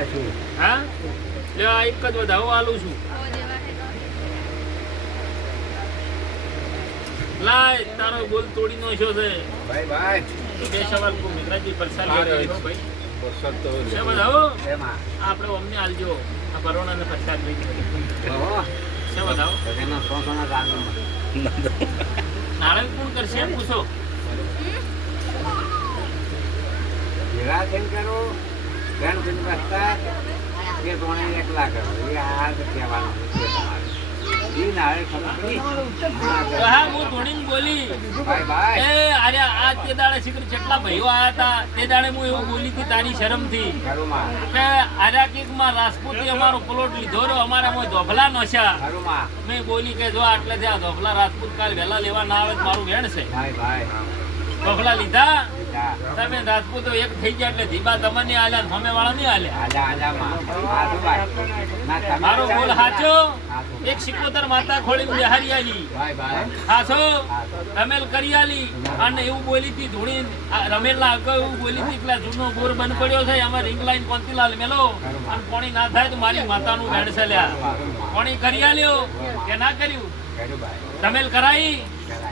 આ હા? લે આ એક જ વધાવો આલું છું. લાય તારો બોલ તોડી નો છે. ભાઈ ભાઈ. બે સવાલ કો મિત્રાજી પરસાદ લેતા આવ્યો ભાઈ. વરસાદ તો છે વધાવો આપણે અમને આલજો. આ પરોણા ને પ્રસાદ લઈ છે વધાવો એના સો સોના રાગમાં. નાળે કોણ કરશે એમ પૂછો. કરો. બેન બેન બસતા એ ત્રણે એકલા કરો એ આ કહેવાનું છે તારી શરમથી કે રાજપૂતે અમારો પ્લોટ લીધો રહ્યો અમારા ધોભલા નશા. મેં બોલી કે જો આટલે ધોભલા રાજપૂત કાલ વહેલા લેવા ના આવે મારું વેણ છે. ધોભલા લીધા. તમે રાજપૂતો એક થઈ ગયા એટલે ધીબા તમને આલ્યા ને સામે વાળા નહીં આલ્યા? મારો બોલ સાચો એક સિકોતર માતા ખોળી બિહારી આલી. ભાઈ રમેલ કરી આલી. અને એવું બોલી હતી ધૂણી રમેલના અગાઉ એવું બોલી હતી કે જૂનો બોર બંધ પડ્યો છે એમાં રિંગ લાઈન કોંતીલાલ મેલો. અને કોણી ના થાય તો મારી માતાનું છે લ્યા કોણી કરી આલ્યો કે ના કર્યું? રમેલ કરાઈ.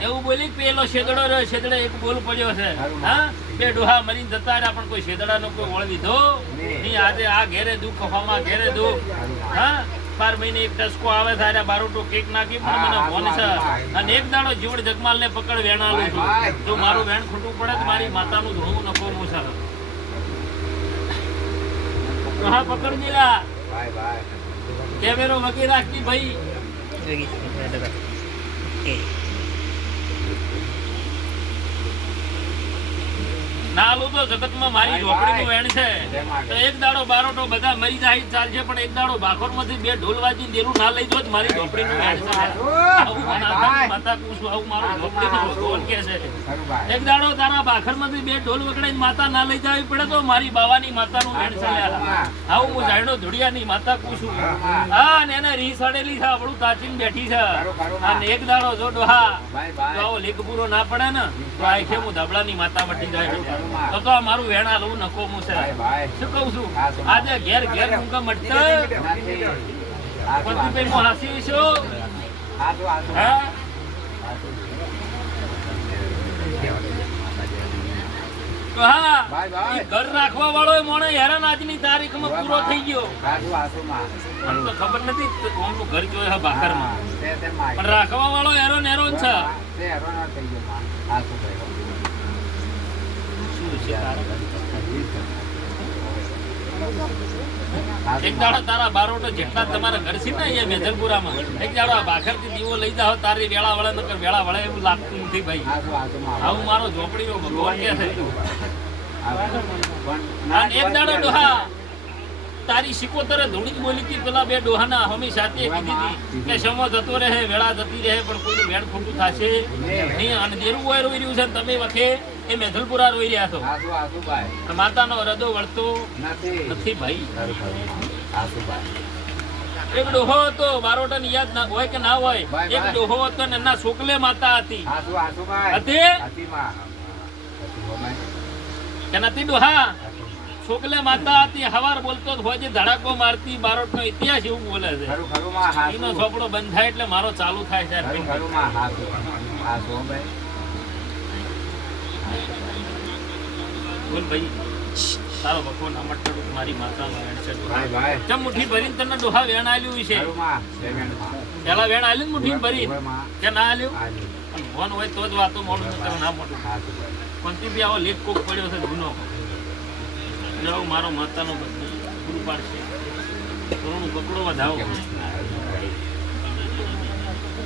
એવું બોલી પેલો શેદડો રહ્યો શેદડે એક બોલ પડ્યો છે. હા? બે ડોહા મરીને જતા રહ્યા પણ કોઈ શેદડાનો કોઈ વળ લીધો? નહીં આજે આ ઘેરે દુઃખ હવામાં ઘેરે દુઃખ. હા? બાર મહિને એક ટસકો આવે થાય બારોટો કેક નાખી પણ મને ફોન છે. અને એક દાડો જીવડ જગમાલ ને પકડ વેણાલું છું. જો મારું વેણ ખોટું પડે તો મારી માતાનું ધોવું નકો મોસા હા પકડજી લા કેમેરો વગી રાખતી ભાઈ. નાલું તો જગતમાં મારી ઝોપડીનું વેણ છે. તો એક દાડો બારોટો બધા મરી જાય ચાલશે પણ એક દાડો ભાખોરમાંથી બે ઢોલ વાજીને દેરું ના લઈ જો મારી ઝોપડીનું વેણ છે. આવું માતા માતા પૂછું આવું મારું ઝોપડીનું ભગવાન કહે છે. એક દાડો તારા ભાખરમાંથી બે ઢોલ વગડાઈને માતા ના લઈ જવી પડે તો મારી બાવાની માતાનું વેણ છે. આવું હું જાણ્યો ધોડિયાની માતા પૂછું. હા અને એને રી સડેલી છે આપણું તાચીને બેઠી છે. અને એક દાડો જો ડોહા તો આવો લીક પૂરો ના પડે ને તો આખે હું ધબલાની માતા મટી જાય. તો તો મારું વેણા લઉં છે. શું કહું છું? આજે ઘેર ઘેર ઊંઘા મટતા પણ તું હું હાસી છું. હા ઘર રાખવા વાળો મોણે હેરાન આજની તારીખમાં પૂરો થઈ ગયો. મને તો ખબર નથી કોણનું ઘર જોયે હા બાકરમાં. પણ રાખવા વાળો હેરાન હેરાન છે તે હેરાન થઈ ગયો માં. આસુ ભાઈ. શું છે તારે? આસુ એક દાડો તારા બારોટો જેટલા તમારા ઘર છે ને અહીંયા મેધરપુરામાં એક દાડો આ ભાખરથી દીવો લઈ જાઓ તારી વેળા વળે નકર વેળા વળે એવું લાગતું નથી ભાઈ. આવું મારો ઝોપડીનો ભગવાન કે છે? એક દાડો ડોહા તારી શિકોતરે ધૂણી બોલી હતી. પેલા બે ડોહાના હમી સાથે કીધી હતી કે સમો જતો રહે વેળા જતી રહે પણ કોઈ વેળ ખોટું થશે નહીં. અને જેરું હોય રોઈ રહ્યું છે તમે વખે એ મેધલપુરા રોઈ રહ્યા છો. માતાનો હૃદય વળતો નથી. ભાઈ. એક ડોહો હતો બારોટાની યાદ ના હોય કે ના હોય એક ડોહો હતો ને એના છોકલે માતા હતી. હતી? કે નથી ડોહા. છોકલે માતા હતી હવાર બોલતો હોય ધડાકો મારતી બારોટનો ઇતિહાસ એવું બોલે છે. એનો છોપડો બંધ થાય એટલે મારો ચાલુ થાય છે. બોલ ભાઈ તારો ભગવાન અમટડું મારી માતાનો વેણ છે ભાઈ, ભાઈ. ચમ મુઠ્ઠી ભરીને તને ડોહા વેણ આલ્યું છે. પેલા વેણ આલ્યું ને મુઠ્ઠી ભરી કે ના આલ્યું આલુ. પણ ફોન હોય તો જ વાતો મોડું ના મોડું ભાઈ. બી આવો લેખ કોક પડ્યો છે જૂનો આવું મારો માતાનો પૂરું પાડશે. થોડું પકડો વધાવો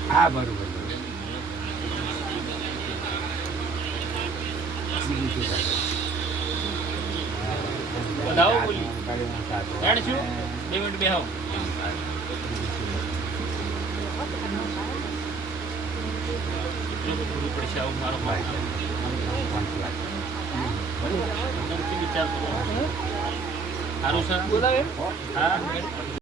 હા બરોબર વધાવો બોલી. વેણ શું બે મિનિટ બેહાવ પડશે આવું મારો સારું સર હા